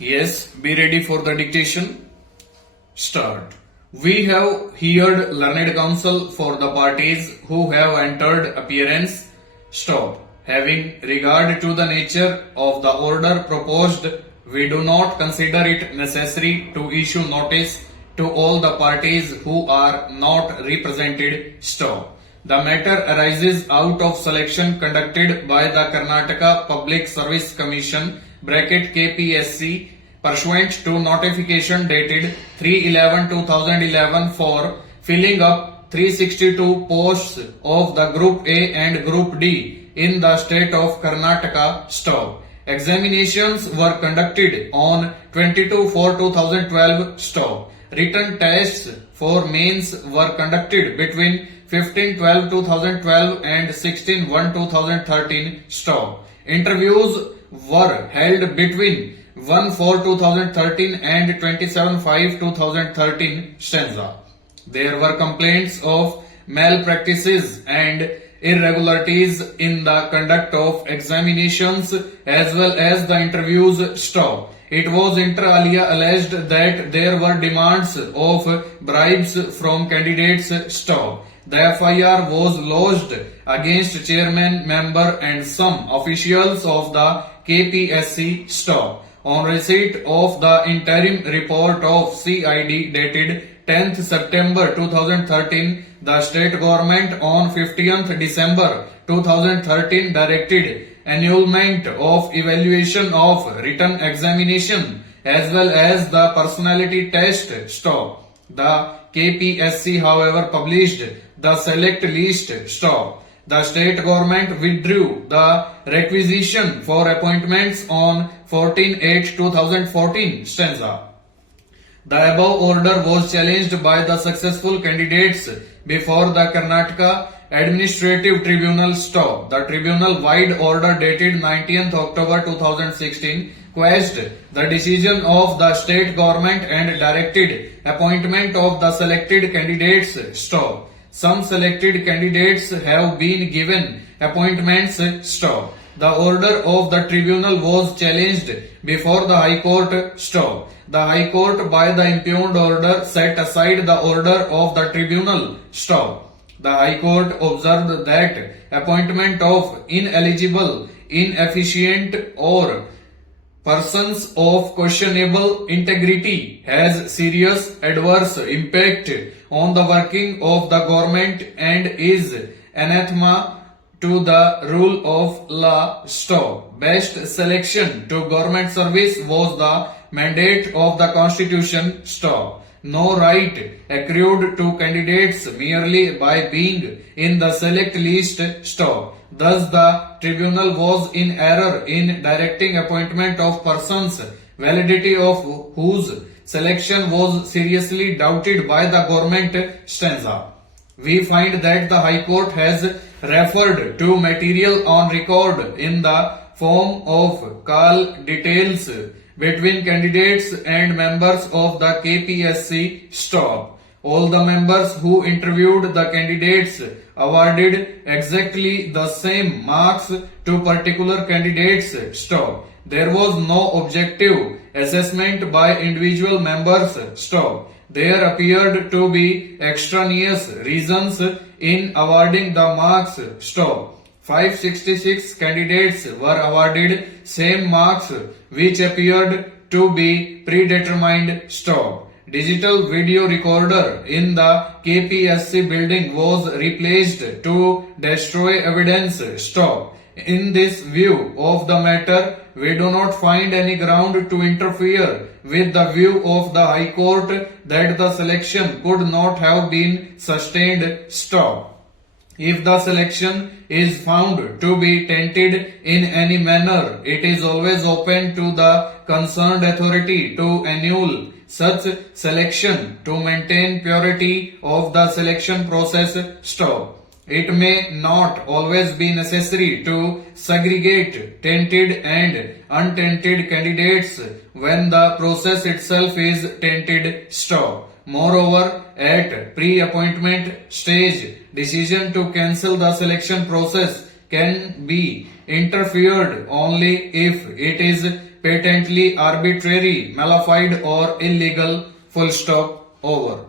Yes, be ready for the dictation. Start. We have heard learned counsel for the parties who have entered appearance. Stop. Having regard to the nature of the order proposed, we do not consider it necessary to issue notice to all the parties who are not represented. Stop. The matter arises out of selection conducted by the Karnataka Public Service Commission (KPSC) pursuant to notification dated 3/11/2011 for filling up 362 posts of the Group A and Group D in the state of Karnataka. Stop. Examinations were conducted on 22/4/2012. Stop. Written tests for mains were conducted between 15/12/2012 and 16/1/2013. Stop. Interviews were held between 1/4/2013 and 27/5/2013. Stanza. There were complaints of malpractices and irregularities in the conduct of examinations as well as the interviews. Stop. It was inter alia alleged that there were demands of bribes from candidates. Stop. The FIR was lodged against chairman, member and some officials of the KPSC. Stop. On receipt of the interim report of CID dated 10th September 2013, the state government on 15th December 2013 directed annulment of evaluation of written examination as well as the personality test. Stop. The KPSC, however, published the select list. Stop. The state government withdrew the requisition for appointments on 14/8/2014. Stanza. The above order was challenged by the successful candidates before the Karnataka Administrative Tribunal. Stop. The tribunal wide order dated 19th October 2016 quashed the decision of the state government and directed appointment of the selected candidates. Stop. Some selected candidates have been given appointments. Stop. The order of the tribunal was challenged before the High Court. Stop. The High Court by the impugned order set aside the order of the tribunal. Stop. The High Court observed that appointment of ineligible, inefficient or persons of questionable integrity has serious adverse impact on the working of the government and is anathema to the rule of law. Stop. Best selection to government service was the mandate of the Constitution. Stop. No right accrued to candidates merely by being in the select list. Stop. Thus the tribunal was in error in directing appointment of persons, validity of whose selection was seriously doubted by the government. Stanza. We find that the High Court has referred to material on record in the form of call details between candidates and members of the KPSC. Stop. All the members who interviewed the candidates awarded exactly the same marks to particular candidates. Stop. There was no objective assessment by individual members. Stop. There appeared to be extraneous reasons in awarding the marks. Stop. 566 candidates were awarded same marks which appeared to be predetermined. Stop. Digital video recorder in the KPSC building was replaced to destroy evidence. Stop. In this view of the matter, we do not find any ground to interfere with the view of the High Court that the selection could not have been sustained. Stop. If the selection is found to be tainted in any manner, it is always open to the concerned authority to annul such selection to maintain purity of the selection process. Stop. It may not always be necessary to segregate tainted and untainted candidates when the process itself is tainted. Stop. Moreover, at pre-appointment stage, decision to cancel the selection process can be interfered only if it is patently arbitrary, nullified or illegal. Full stop. Over.